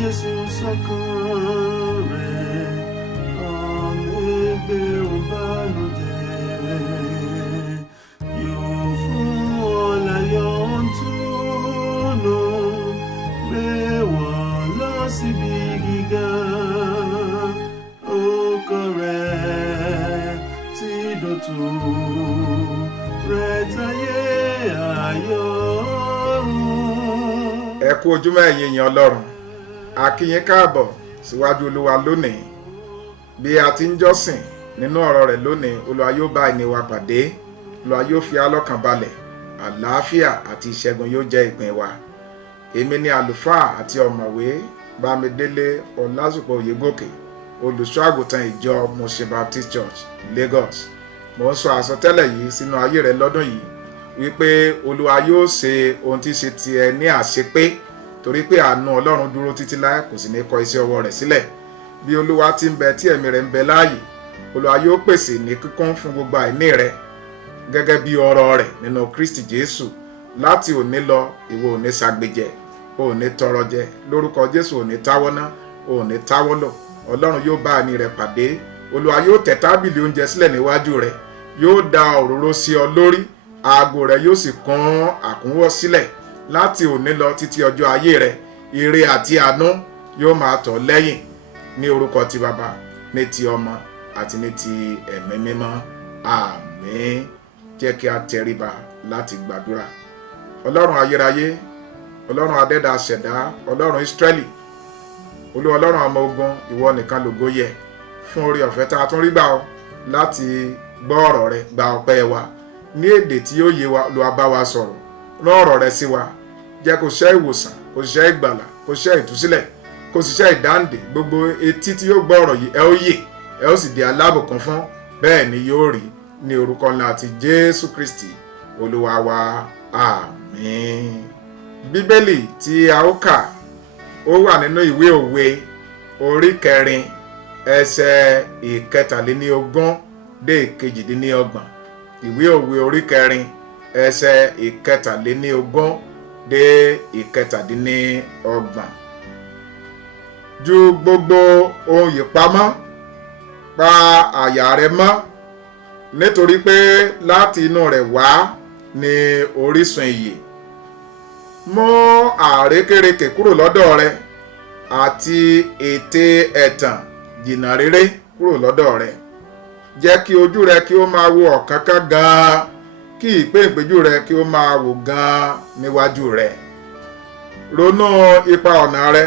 Jésù sọ́kàn rẹ̀, ọ̀nẹ́gbẹ́ òbánújẹ́. Yóò fún ọ láyọ̀ ntúnú, gbé wọn lọ síbi gíga. Ọkàn rẹ̀ ti dọ̀tun, rẹ̀ táyé ayọ̀run. Ẹ kú ojúmọ́ ẹ̀yin èèyàn Ọlọ́run, a kí yín káàbọ̀ síwájú Olúwa lónìí. Bí a ti ń jọ́sìn nínú ọ̀rọ̀ rẹ̀ lónìí, Olúwa yóò bá ẹni wa pàdé, Olúwa yóò fi alọ́kàn balẹ̀, àlàáfíà àti ìṣẹ́gun yóò jẹ́ ìpín wa. Èmi ni àlùfáà àti ọ̀mọ̀wé Bámidélé Ọlásùpọ̀ Oyègòkè, olùṣọ́ àgùntàn ìjọ Mushin Baptist Church, Lagos. Mo ń sọ àsọtẹ́lẹ̀ yìí sínú ayé rẹ lọ́dún yìí wípé Olúwa yóò ṣe ohun tí ṣe tiẹ̀ ní àṣepé, torí pé àánú Ọlọ́run dúró títí láé, kò sì ní kọ iṣẹ́ ọwọ́ rẹ̀ sílẹ̀. Bí Olúwa ti ń bẹ tí ẹ̀mí rẹ̀ ń bẹ láàyè, Olúwa yóò pèsè ní kíkún fún gbogbo àìní rẹ gẹ́gẹ́ bí ọrọ̀ rẹ̀ nínú Kristi Jésù. Láti òní lọ, ìwọ ò ní ṣàgbéjẹ, ò ní tọrọ jẹ, lórúkọ Jésù ò ní táwọ́ ná, ò ní táwọ́ lò. Ọlọ́run yóò bá ẹni rẹ̀ pàdé. Olúwa yóò tẹ́ tábìlì oúnjẹ sílẹ̀ níwájú rẹ̀, yóò da òróró sí ọ lórí, aago rẹ̀ yóò sì kún àkúnwọ́ sílẹ̀. Láti òní lọ títí ọjọ́ ayé rẹ̀, ire àti àánú yóò máa tọ̀ lẹ́yìn, ní orúkọ ti Baba, ní ti Ọmọ àti ní ti Ẹ̀mí Mímọ́. Àmín. Jẹ́ kí a tẹríba láti gbàdúrà. Ọlọ́run ayérayé, Ọlọ́run adẹ́dàá ṣẹ̀dá, Ọlọ́run Ísírẹ́lì, Olúwa Ọlọ́run ọmọ ogun, ìwọ nìkan lógo yẹ fún oore ọ̀fẹ́ tá a tún rí gbà ọ́ láti gbọ́ ọ̀rọ̀ rẹ, gba ọpẹ́ wa ní èdè tí yóò yé wa. Olúwa bá wa sọ̀rọ̀, rán ọ̀rọ̀ rẹ sí wa, jẹ́ kó ṣiṣẹ́ ìwòsàn, kó ṣiṣẹ́ ìgbàlà, kó ṣiṣẹ́ ìtúsílẹ̀, kó ṣiṣẹ́ ìdáǹdè. Gbogbo etí tí yóò gbọ́ ọ̀rọ̀ yìí ẹ ó yè, ẹ ó sì di alábùkún fún. Bẹ́ẹ̀ ni yóò rí, ní orúkọ ńlá ti Jésù Kristi Olúwa wa. Àmín. Bíbélì tí a ó kà ó wà nínú ìwé Òwe orí 4 ẹsẹ̀ 17 dé 18. Ìwé Òwe orí 4 ẹsẹ̀ 17 dé 18. Ju gbogbo ohun yìí pamọ́, pa àyà rẹ mọ́, nítorí pé láti inú rẹ̀ wá ni orísun ìyè. Mú àrékérekè kúrò lọ́dọ̀ rẹ, àti ète ẹ̀tàn jìnnà réré kúrò lọ́dọ̀ rẹ. Jẹ́ kí ojú rẹ kí ó máa wo ọ̀kánkán gan-an, kí ìpéǹpéjú rẹ kí ó máa wò gan-an níwájú rẹ. Ronú ipa ọ̀nà rẹ,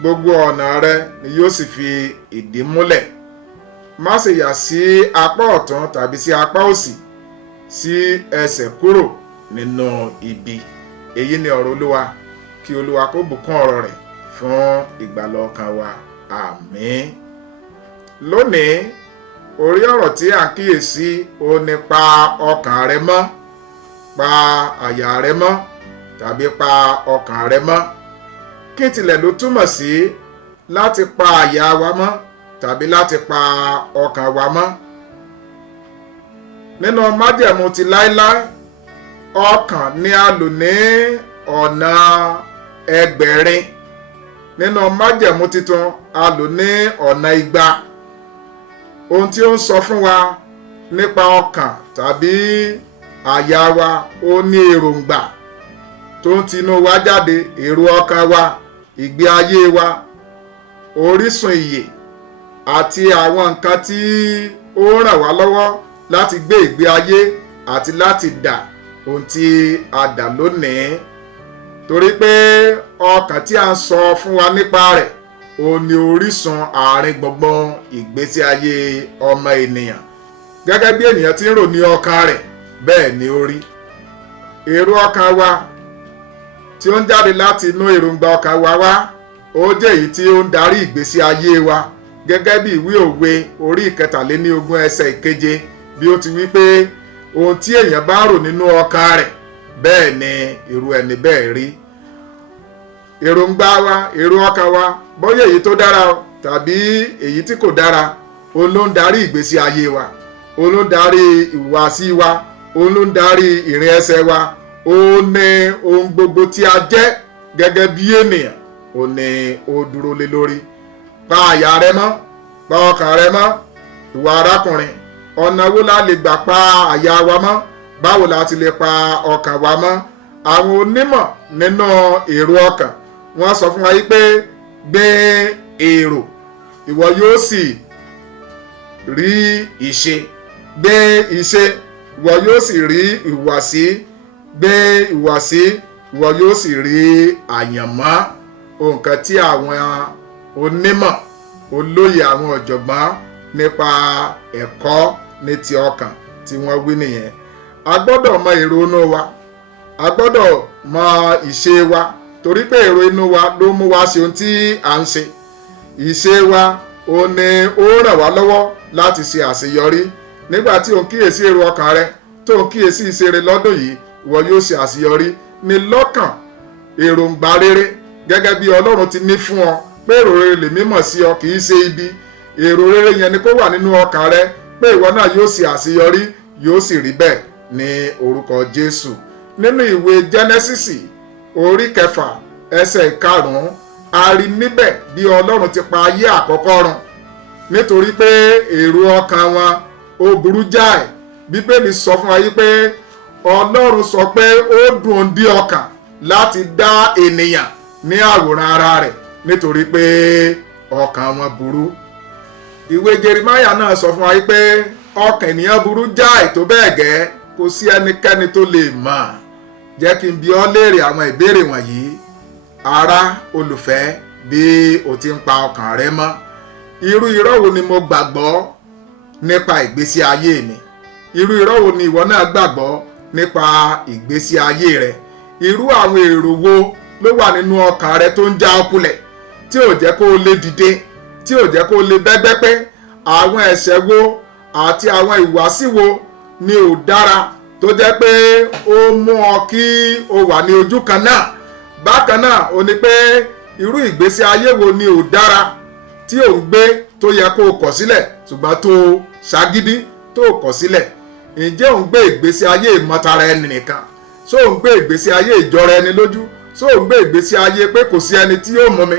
gbogbo ọ̀nà rẹ ni yóò sì fi ìdí múlẹ̀. Má ṣe yà sí apá ọ̀tún tàbí sí apá òsì, sí ẹsẹ̀ kúrò nínú ibi. Èyí ni ọ̀rọ̀ Olúwa. Kí Olúwa kó bùkún ọ̀rọ̀ rẹ̀ fún ìgbàlà ọkàn wa. Àmín. Lónìí, orí ọ̀rọ̀ tí a kíyèsí ó ní pa ọkàn rẹ mọ́, pa àyà rẹ mọ́ tàbí pa ọkàn rẹ mọ́. Kí tilẹ̀ ló túmọ̀ sí láti pa àyà wa mọ́ tàbí láti pa ọkàn wa mọ́? Nínú májẹ̀mú ti láéláé, ọkàn ni a lò ní ọ̀nà 1000. Nínú májẹ̀mú titun, a lò ní ọ̀nà 200. Ohun tí ó ń sọ fún wa nípa ọkàn tàbí àyà wa, ó ní èròǹgbà tó ń tinú wa jáde, èrò ọkàn wa, ìgbé ayé wa, orísun ìyè àti àwọn nǹkan tí ó ràn wá lọ́wọ́ láti gbé ìgbé ayé àti láti dà ohun tí a dà lónìí. Torí pé ọkàn tí a ń sọ fún wa nípa rẹ̀, ó ní orísun àárín gbùngbùn ìgbésí ayé ọmọ ènìyàn. Gẹ́gẹ́ bí ènìyàn ti ń rò ní ọkàn rẹ̀, bẹ́ẹ̀ ni ó rí. Èrò ọkàn wa tí ó ń jáde láti inú èròǹgbà ọkàn wa wá, ó jẹ́ èyí tí ó ń darí ìgbésí ayé wa. Gẹ́gẹ́ bí ìwé Òwe orí 23 ẹsẹ̀ 7, bí ó ti wí pé ohun tí èèyàn bá rò nínú ọkàn rẹ̀, bẹ́ẹ̀ ni irú ẹni bẹ́ẹ̀ rí. Èròǹgbà wa, èrò ọkàn wa, bóyá èyí tó dára tàbí èyí tí kò dára, òun ló ń darí ìgbésí ayé wa, òun ló ń darí ìhùwàsí wa, òun ló ń darí ìrìn ẹsẹ̀ wa. Ó ní ohun gbogbo tí a jẹ́ gẹ́gẹ́ bí ènìyàn, ó ní ó dúró lé lórí. Pa àyà rẹ mọ́, pa ọkàn rẹ mọ́. Ìwà arákùnrin, ọ̀nà wo la lè gbà pa àyà wa mọ́? Báwo la ti lè pa ọkàn wa mọ́? Àwọn onímọ̀ nínú èrò ọkàn wọ́n sọ fún wa yí pé gbé èrò ìwọ yóò sì rí ìṣe, gbé ìṣe ìwọ yóò sì rí ìhùwàsí, gbé ìhùwàsí ìwọ yóò sì rí àyànmọ́. Nǹkan tí àwọn onímọ̀ olóye, àwọn ọ̀jọ̀gbọ́n nípa ẹ̀kọ́ ní ti ọkàn tí wọ́n wí nìyẹn. A gbọ́dọ̀ mọ èrò inú wa, a gbọ́dọ̀ mọ ìṣe wa, torí pé èrò inú wa ló mú wa ṣe ohun tí à ń ṣe. Ìṣe wa ó ní ó ràn wá lọ́wọ́ láti ṣe àṣeyọrí. Nígbà tí ò ń kíyèsí èrò ọkàn rẹ, tó ń kíyèsí ìṣe rẹ lọ́dún yìí, ìwọ yóò ṣe àṣeyọrí. Ní lọ́kàn èròǹgbà rere gẹ́gẹ́ bí Ọlọ́run ti ní fún ọ, pé èrò rere lèmi mọ̀ sí ọ, kì í ṣe ibi. Èrò rere yẹn ni kó wà nínú ọkàn rẹ, pé ìwọ náà yóò ṣe àṣeyọrí, yóò sì rí bẹ́ẹ̀ ní orúkọ Jésù. Nínú ìwé Jẹ́nẹ́sísì orí 6 ẹsẹ̀ 5, a rí níbẹ̀ bí Ọlọ́run ti pa ayé àkọ́kọ́ run, nítorí pé èrò ọkàn wọn ó burú jáì. Bíbélì sọ fún wa yí pé Ọlọ́run sọ pé ó dùn ún dí ọkàn láti dá ènìyàn ní àwòrán ara rẹ̀, nítorí pé ọkàn wọn burú. Ìwé Jeremáyà náà sọ fún wa yí pé ọkàn ènìyàn burú jáì tó bẹ́ẹ̀ gẹ́ kò sí ẹnikẹ́ni tó lè mọ̀. Jẹ́ kí n bi ọ́ léèrè àwọn ìbéèrè wọ̀nyí, ará olùfẹ́, bí o ti ń pa ọkàn rẹ mọ́. Irú irọ́ wo ni mo gbàgbọ́ nípa ìgbésí ayé mi? Irú irọ́ wo ni ìwọ náà gbàgbọ́ nípa ìgbésí ayé rẹ? Irú àwọn èrò wo ló wà nínú ọkàn rẹ tó ń já ọ kulẹ̀, tí ò jẹ́ kó o lè dìde, tí ò jẹ́ kó o lè bẹ́gbẹ́ pé? Àwọn ẹ̀ṣẹ̀ wo àti àwọn ìwàsí wo ni ò dára tó jẹ́ pé ó mú ọ kí o wà ní ojú kan náà? Bákan náà ó ní pé irú ìgbésí ayé wo ni ò dára tí ò ń gbé tó yẹ kó o kọ̀ sílẹ̀, ṣùgbọ́n tó ṣagídí tó kọ̀ sílẹ̀? Ǹjẹ́ ò ń gbé ìgbésí ayé ìmọ̀tara ẹni nìkan? Ṣó ò ń gbé ìgbésí ayé ìjọra ẹni lójú? Ṣó ò ń gbé ìgbésí ayé pé kò sí ẹni tí yóò mú mi?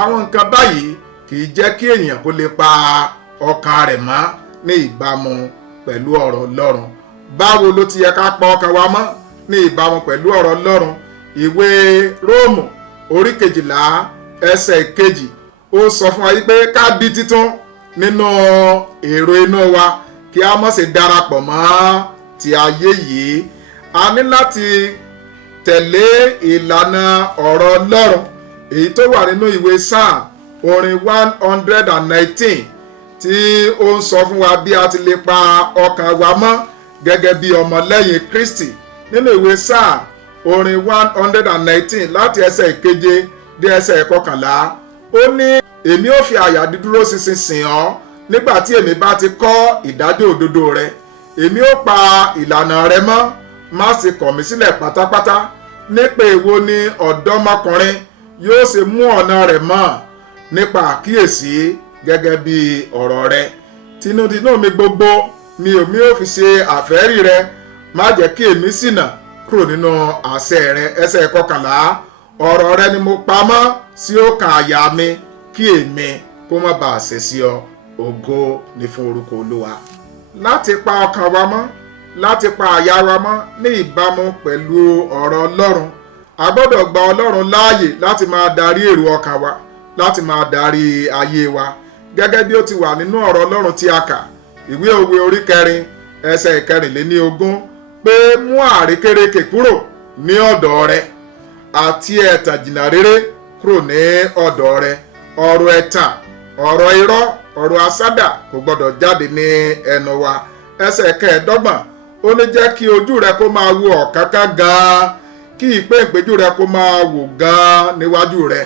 Àwọn nǹkan báyìí kì í jẹ́ kí èèyàn kó lè pa ọkàn rẹ̀ mọ́ ní ìbámu pẹ̀lú ọ̀rọ̀ Ọlọ́run. Báwo ló ti yẹ ká pa ọkàn wa mọ́ ní ìbámu pẹ̀lú ọ̀rọ̀ Ọlọ́run? Ìwé Róòmù orí 12 ẹsẹ̀ 2 ó sọ fún wa pé ká di títún nínú èrò inú wa, kí a má ṣe darapọ̀ mọ́ ti ayé yìí. A ní láti tẹ̀lé ìlànà ọ̀rọ̀ Ọlọ́run èyí tó wà nínú ìwé Sáà orin 119 tí ó ń sọ fún wa bí a ti lè pa ọkàn wa mọ́ gẹ́gẹ́ bí ọmọlẹ́yìn Kristi. Nínú ìwé Sáà orin 119 láti ẹsẹ̀ 7 dé ẹsẹ̀ 11, ó ní èmi ó fi àyà dídúró ṣinṣin sìn ọ́ nígbà tí èmi bá ti kọ́ ìdájọ́ òdodo rẹ. Èmi ó pa ìlànà rẹ mọ́, má ṣe kọ̀ mí sílẹ̀ pátápátá. Nípa èwo ni ọ̀dọ́mọkùnrin yóò ṣe mú ọ̀nà rẹ̀ mọ́? Nípa àkíyèsí gẹ́gẹ́ bí ọ̀rọ̀ rẹ. Tinútinú mi gbogbo ni èmi ó fi ṣe àfẹ́rí rẹ, má jẹ́ kí èmi ṣìnà kúrò nínú àṣẹ rẹ. Ẹsẹ̀ 11, ọ̀rọ̀ rẹ ni mo pamọ́ sí ọkàn àyà mi, kí èmi kó má bàa ṣẹ̀ sí ọ. Ògo ni fún orúkọ Olúwa. Láti pa ọkàn wa mọ́, láti pa àyà wa mọ́ ní ìbámu pẹ̀lú ọ̀rọ̀ Ọlọ́run, a gbọ́dọ̀ gba Ọlọ́run láàyè láti máa darí èrò ọkàn wa, láti máa darí ayé wa, gẹ́gẹ́ bí ó ti wà nínú ọ̀rọ̀ Ọlọ́run tí a kà. Ìwé Òwe orí 4 ẹsẹ̀ 24, pé mú àrékérekè kúrò ní ọ̀dọ̀ rẹ àti ẹ̀tàn jìnnà réré kúrò ní ọ̀dọ̀ rẹ. Ọ̀rọ̀ ẹ̀tàn, ọ̀rọ̀ irọ́, ọ̀rọ̀ asádà kò gbọ́dọ̀ jáde ní ẹnu wa. Ẹsẹ̀ 25, ó ní jẹ́ kí ojú rẹ kó máa wo ọ̀kánkán gan-an, kí ìpéǹpéjú rẹ kó máa wò gan-an níwájú rẹ.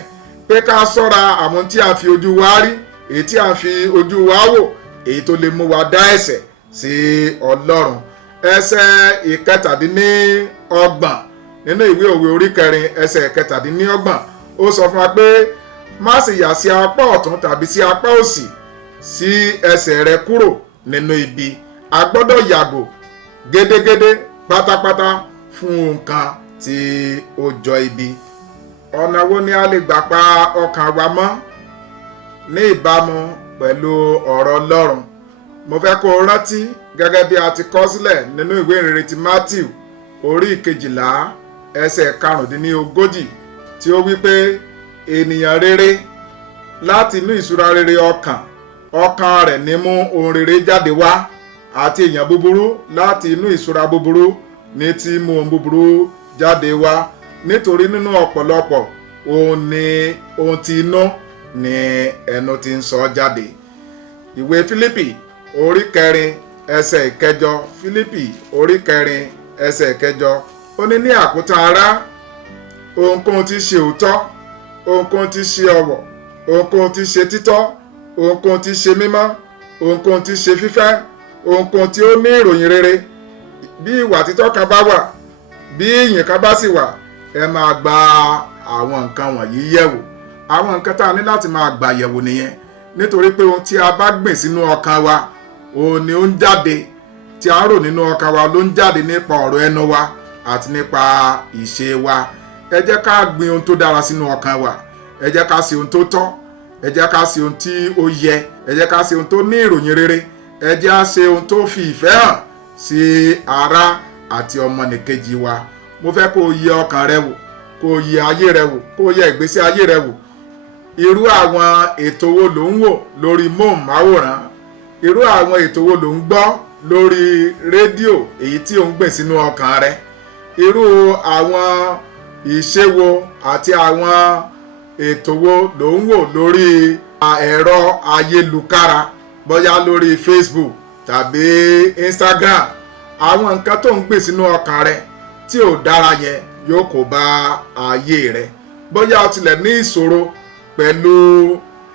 Pé ká ṣọ́ra àwọn tí a fi ojú wa rí, èyí tí a fi ojú wa wò, èyí tó lè mú wa dá ẹ̀ṣẹ̀ sí Ọlọ́run. Ẹsẹ̀ 27 nínú ìwé Òwe orí 4 ẹsẹ̀ 27, ó sọ fún wa pé má sì yà sí apá ọ̀tún tàbí sí apá òsì sí ẹsẹ̀ rẹ kúrò nínú ibi. A gbọ́dọ̀ yàgò gédégédé pátápátá fún nǹkan tí ó jọ ibi. ọ̀nà wo ni a lè gbà pa ọkàn wa mọ́ ní ìbámu pẹ̀lú ọ̀rọ̀ Ọlọ́run? Mo fẹ́ kó o rántí gẹ́gẹ́ bí a ti kọ sílẹ̀ nínú ìwé ìrere ti Mátíù orí 12 ẹsẹ̀ karùndínlógójì tí ó wí pé ènìyàn rere láti inú ìṣúra rere ọkàn rẹ̀ ní mú ohun rere jáde wá, àti èèyàn búburú láti inú ìṣúra búburú ní tí mú ohun búburú jáde wá. Nítorí nínú ọ̀pọ̀lọpọ̀ ohun tí inú ni ẹnu ti ń sọ jáde. Ìwé Fílípì orí 4 ẹsẹ̀ 9, Fílípì orí 4 ẹsẹ̀ 9, ó ní àkótán ará, ohunkóhun tí ṣe òótọ́, ohunkóhun tí ṣe ọ̀wọ̀, ohunkóhun tí ṣe títọ́, ohunkóhun tí ṣe mímọ́, ohunkóhun tí ṣe fífẹ́, ohunkóhun tí ó ní ìròyìn rere, bí ìwà títọ́ kan bá wà, bí ìyìn kan bá sì wà, ẹ máa gba àwọn nǹkan wọ̀nyí yẹ̀wò. Àwọn nǹkan tá a ní láti máa gbà yẹ̀wò nìyẹn, nítorí pé ohun tí a bá gbìn sínú ọkàn wa òun ni ó ń jáde, tí a rò nínú ọkàn wa ló ń jáde nípa ọ̀rọ̀ ẹnu wa àti nípa ìṣe wa. Ẹ jẹ́ ká gbin ohun tó dára sínú ọkàn wa, ẹ jẹ́ ká ṣe ohun tó tọ́, ẹ jẹ́ ká ṣe ohun tí ó yẹ, ẹ jẹ́ ká ṣe ohun tó ní ìròyìn rere, ẹ jẹ́ ká ṣe ohun tó fi ìfẹ́ hàn sí ará àti ọmọnìkejì wa. Mo fẹ́ kó o yẹ ọkàn rẹ wò, kó o yẹ ayé rẹ wò, kó o yẹ ìgbésí ayé rẹ wò. Irú àwọn ètò wo lò ń wò lórí móhùnmáwòrán? Irú àwọn ètò wo lò ń gbọ́ lórí rédíò èyí tí ò ń gbìn sínú ọkàn rẹ? Irú àwọn ìṣe wo àti àwọn ètò wo lò ń wò lórí ẹ̀rọ ayélukára, bóyá lórí Facebook tàbí Instagram? Àwọn nǹkan tó ń gbìn sínú ọkàn rẹ tí ò dára yẹn yóò kó bá ayé rẹ. Bóyá o tilẹ̀ ní ìṣòro pẹ̀lú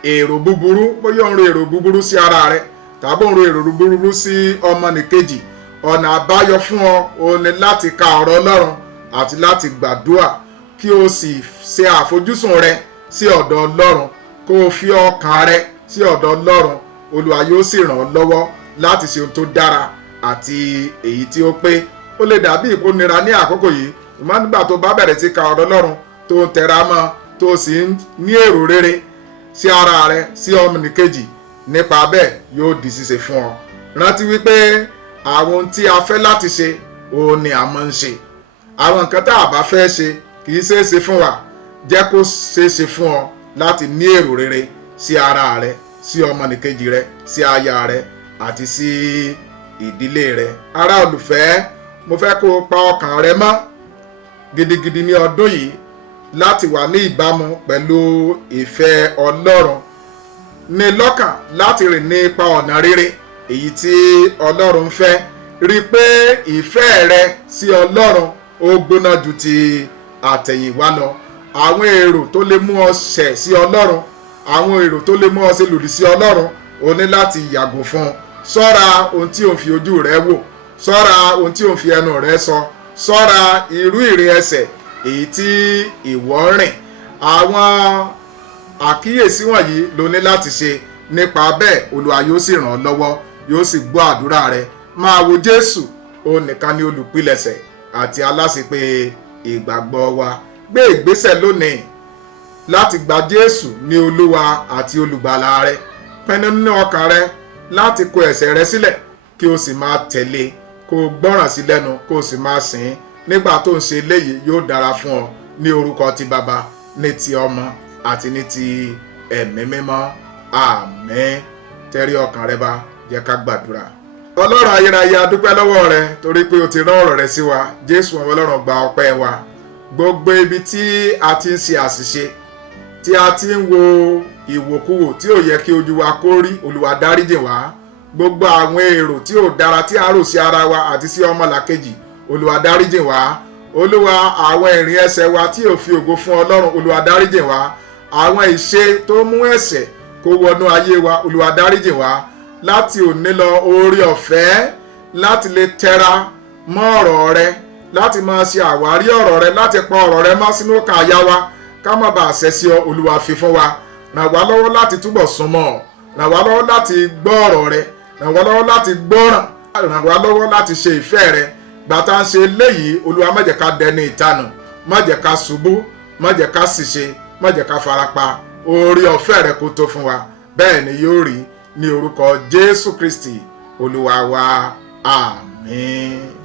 èrò búburú, bóyá o ń ro èrò búburú sí ara rẹ tàbí o ń ro èrò búburú sí ọmọnìkejì, ọ̀nà àbáyọ fún ọ òun ni láti ka ọ̀rọ̀ Ọlọ́run àti láti gbàdúrà, kí o sì ṣe àfojúsùn rẹ sí ọ̀dọ̀ Ọlọ́run, kó o fi ọkàn rẹ sí ọ̀dọ̀ Ọlọ́run. Olúwa yóò sì ràn ọ́ lọ́wọ́ láti ṣe ohun tó dára àti èyí tí ó pé. Ó lè dàbí ìkónira ní àkókò yìí, ṣùgbọ́n nígbà tó bá bẹ̀rẹ̀ sí ka ọ̀rọ̀ Ọlọ́run tó ń tẹra mọ́, tó sì ń ní èrò rere sí ara rẹ, sí ọmọnìkejì, nípa bẹ́ẹ̀ yóò di ṣíṣe fún ọ. Rántí wípé àwọn ohun tí a fẹ́ láti ṣe òun ni a máa ń ṣe. Àwọn nǹkan tá a bá fẹ́ ṣe kì í ṣeé ṣe fún wa. Jẹ́ kó ṣeé ṣe fún ọ láti ní èrò rere sí ara rẹ, sí ọmọnìkejì rẹ, sí aya rẹ àti sí ìdílé rẹ. Ará olùfẹ́, mo fẹ́ kó o pa ọkàn rẹ mọ́ gidigidi ní ọdún yìí láti wà ní ìbámu pẹ̀lú ìfẹ́ Ọlọ́run. Ní lọ́kàn láti rìn ní ipa ọ̀nà rere èyí tí Ọlọ́run fẹ́. Rí pé ìfẹ́ rẹ sí Ọlọ́run ó gbóná ju ti àtẹ̀yìnwá lọ. Àwọn èrò tó lè mú ọ ṣẹ̀ sí Ọlọ́run, àwọn èrò tó lè mú ọ ṣe lòdì sí Ọlọ́run, o ní láti yàgò fún. Ṣọ́ra ohun tí ò ń fi ojú rẹ wò, ṣọ́ra ohun tí ò ń fi ẹnu rẹ sọ, ṣọ́ra irú ìrìn ẹsẹ̀ èyí tí ìwọ rìn. Àwọn àkíyèsí wọ̀nyí ló ní láti ṣe. Nípa bẹ́ẹ̀ Olúwa yóò sì ràn ọ́ lọ́wọ́, yóò sì gbọ́ àdúrà rẹ. Máa wo Jésù, òun nìkan ni olùpilẹ̀ṣẹ̀ àti aláṣepé ìgbàgbọ́ wa. Gbé ìgbésẹ̀ lónìí láti gba Jésù ní Olúwa àti olùgbàlà rẹ. Pinnu nínú ọkàn rẹ láti kọ ẹ̀ṣẹ̀ rẹ sílẹ̀, kí o sì máa tẹ̀lé, kó o gbọ́ràn sí lẹ́nu, kó o sì máa sìn. Nígbà tó ń ṣe eléyìí yóò dára fún ọ ní orúkọ ti Baba, ní ti Ọmọ àti ní ti Ẹ̀mí Mímọ́. Àmín. Tẹrí ọkàn rẹ bá, jẹ́ ká gbàdúrà. Ọlọ́run ayérayé, a dúpẹ́ lọ́wọ́ rẹ torí pé o ti rán ọ̀rọ̀ rẹ sí wa. Jésù Ọlọ́run, gba ọpẹ́ wa. Gbogbo ibi tí a ti ń ṣe àṣìṣe, tí a ti ń wo ìwòkuwò tí ò yẹ kí ojú wa kó rí, Olúwa dáríjì wá. Gbogbo àwọn èrò tí ò dára tí a rò sí ara wa àti sí ọmọlàkejì, Olúwa dáríjì wá. Olúwa, àwọn ìrìn ẹsẹ̀ wa tí ò fi ògo fún Ọlọ́run, Olúwa dáríjì wá. Àwọn ìṣe tó mú ẹ̀ṣẹ̀ kó wọnú ayé wa, Olúwa dáríjì wá. Láti òní lọ, oore ọ̀fẹ́ láti lè tẹra mọ́ ọ̀rọ̀ rẹ, láti máa ṣe àwárí ọ̀rọ̀ rẹ, láti pa ọ̀rọ̀ rẹ mọ́ sínú ọkàn àyà wa, ká má bàa ṣẹ̀ sí ọ. Olúwa, fi fún wa. Ràn wá lọ́wọ́ láti túbọ̀ súnmọ́ ọ. Ràn wá lọ́wọ́ láti gbọ́ ọ̀rọ̀ rẹ. Ràn wá lọ́wọ́ láti gbọ́ràn. Ràn wá lọ́wọ́ láti ṣe ìfẹ́ rẹ. Gbà tá ń ṣe léyìí, Olúwa, má jẹ́ ká dẹni ìtanù, má jẹ́ ká ṣubú, má jẹ́ ká ṣìṣe, má jẹ́ ká farapa, oore ọ̀fẹ́ rẹ kó tó fún wa. Bẹ́ẹ̀ ni yóò rí ní orúkọ Jésù Kristi Olúwa wa. Àmín.